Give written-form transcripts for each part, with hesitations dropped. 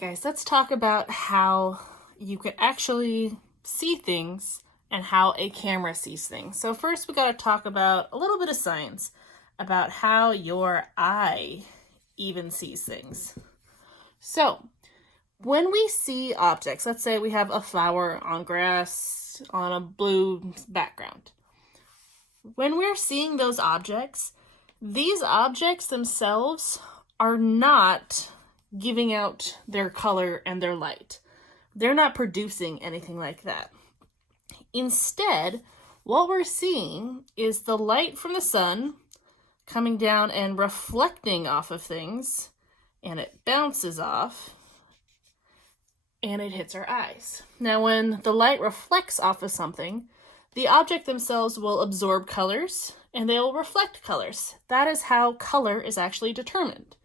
Guys, let's talk about how you can actually see things and how a camera sees things. So first we got to talk about a little bit of science about how your eye even sees things. So when we see objects, let's say we have a flower on grass on a blue background. When we're seeing those objects, these objects themselves are not giving out their color and their light. They're not producing anything like that. Instead, what we're seeing is the light from the sun coming down and reflecting off of things, and it bounces off and it hits our eyes. Now, when the light reflects off of something, the object themselves will absorb colors and they will reflect colors. That is how color is actually determined.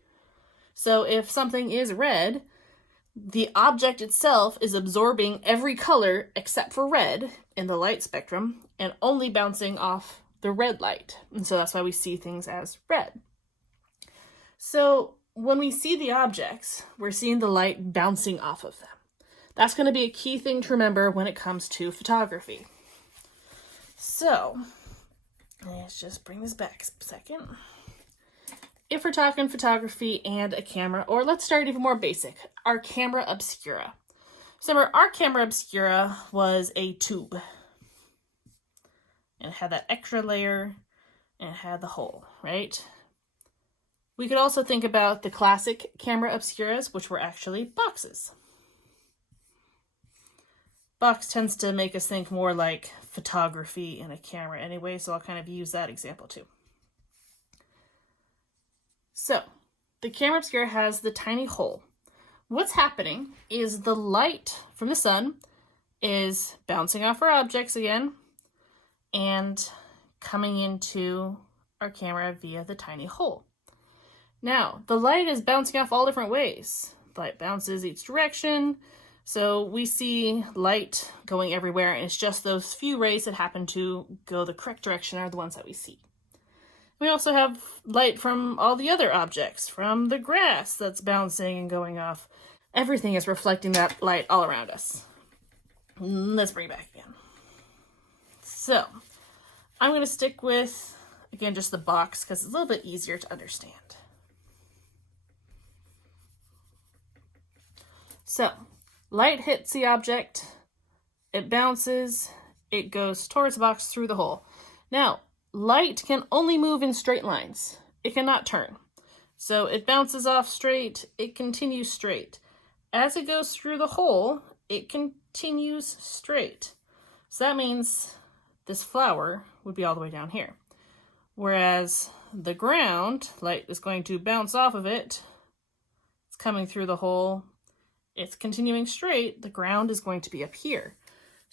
So if something is red, the object itself is absorbing every color except for red in the light spectrum and only bouncing off the red light. And so that's why we see things as red. So when we see the objects, we're seeing the light bouncing off of them. That's going to be a key thing to remember when it comes to photography. So let's just bring this back a second. If we're talking photography and a camera, or let's start even more basic, our Camera Obscura. So remember, our Camera Obscura was a tube. And it had that extra layer, and it had the hole, right? We could also think about the classic Camera Obscuras, which were actually boxes. Box tends to make us think more like photography in a camera anyway, so I'll kind of use that example too. So, the Camera Obscura has the tiny hole. What's happening is the light from the sun is bouncing off our objects again and coming into our camera via the tiny hole. Now, the light is bouncing off all different ways. The light bounces each direction, so we see light going everywhere, and it's just those few rays that happen to go the correct direction are the ones that we see. We also have light from all the other objects, from the grass that's bouncing and going off. Everything is reflecting that light all around us. Let's bring it back again. So, I'm going to stick with, again, just the box because it's a little bit easier to understand. So, light hits the object, it bounces, it goes towards the box through the hole. Now, light can only move in straight lines. It cannot turn. So it bounces off straight, it continues straight. As it goes through the hole, it continues straight. So that means this flower would be all the way down here. Whereas the ground, light is going to bounce off of it. It's coming through the hole. It's continuing straight. The ground is going to be up here.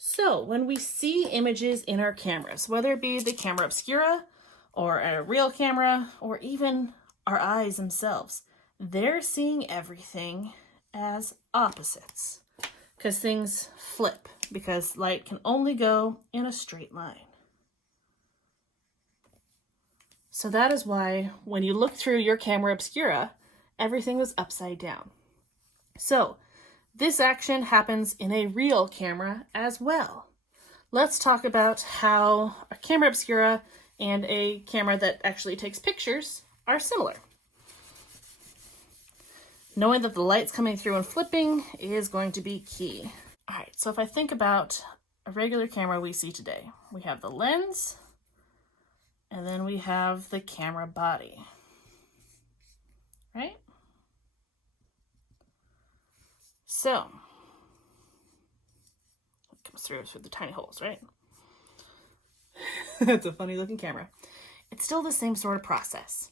So when we see images in our cameras, whether it be the Camera Obscura or a real camera or even our eyes themselves, they're seeing everything as opposites because things flip because light can only go in a straight line. So that is why when you look through your Camera Obscura, everything was upside down. So this action happens in a real camera as well. Let's talk about how a Camera Obscura and a camera that actually takes pictures are similar. Knowing that the light's coming through and flipping is going to be key. All right, so if I think about a regular camera we see today, we have the lens, and then we have the camera body, right? So, it comes through the tiny holes, right? It's a funny looking camera. It's still the same sort of process.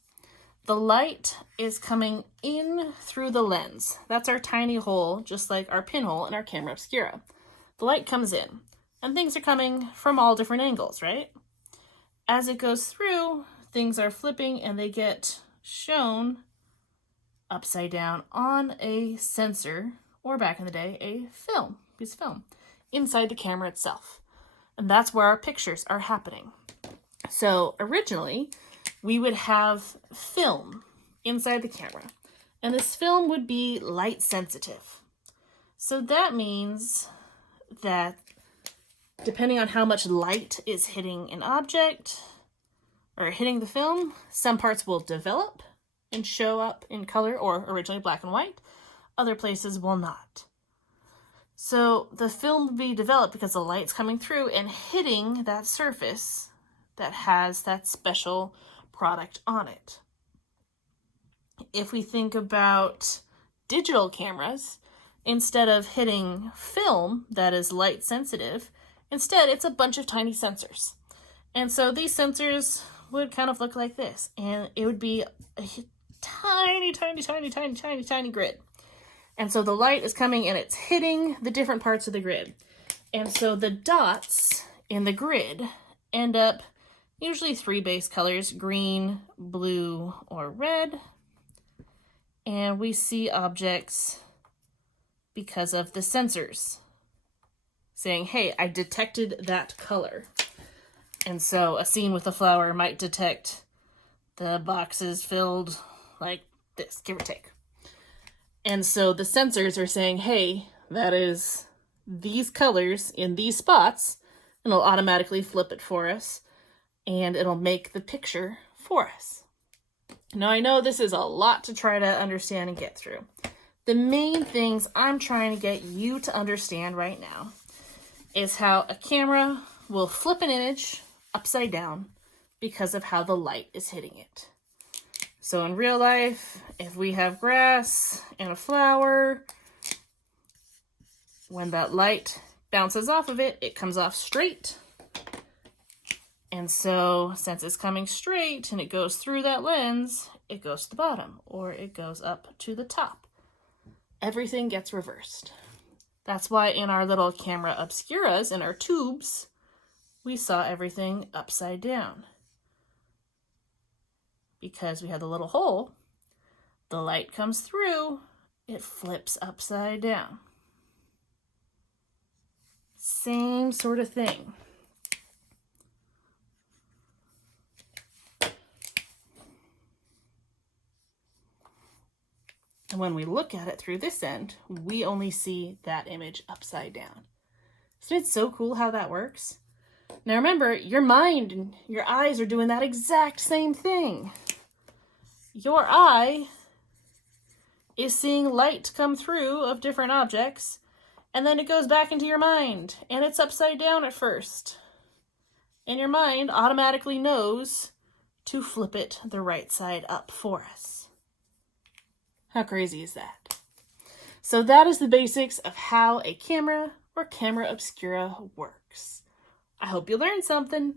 The light is coming in through the lens. That's our tiny hole, just like our pinhole in our Camera Obscura. The light comes in, and things are coming from all different angles, right? As it goes through, things are flipping and they get shown upside down on a sensor, or back in the day, a piece of film, inside the camera itself. And that's where our pictures are happening. So originally, we would have film inside the camera. And this film would be light sensitive. So that means that depending on how much light is hitting an object or hitting the film, some parts will develop and show up in color or originally black and white. Other places will not. So the film will be developed because the light's coming through and hitting that surface that has that special product on it. If we think about digital cameras, instead of hitting film that is light sensitive, instead it's a bunch of tiny sensors. And so these sensors would kind of look like this, and it would be a tiny, tiny, tiny, tiny, tiny, tiny grid. And so the light is coming and it's hitting the different parts of the grid. And so the dots in the grid end up usually 3 base colors: green, blue, or red. And we see objects because of the sensors saying, hey, I detected that color. And so a scene with a flower might detect the boxes filled like this, give or take. And so the sensors are saying, hey, that is these colors in these spots, and it'll automatically flip it for us, and it'll make the picture for us. Now, I know this is a lot to try to understand and get through. The main things I'm trying to get you to understand right now is how a camera will flip an image upside down because of how the light is hitting it. So in real life, if we have grass and a flower, when that light bounces off of it, it comes off straight. And so since it's coming straight and it goes through that lens, it goes to the bottom or it goes up to the top. Everything gets reversed. That's why in our little camera obscuras, in our tubes, we saw everything upside down. Because we had the little hole, the light comes through, it flips upside down. Same sort of thing. And when we look at it through this end, we only see that image upside down. Isn't it so cool how that works? Now remember, your mind and your eyes are doing that exact same thing. Your eye is seeing light come through of different objects, and then it goes back into your mind, and it's upside down at first. And your mind automatically knows to flip it the right side up for us. How crazy is that? So that is the basics of how a camera or camera obscura works. I hope you learned something.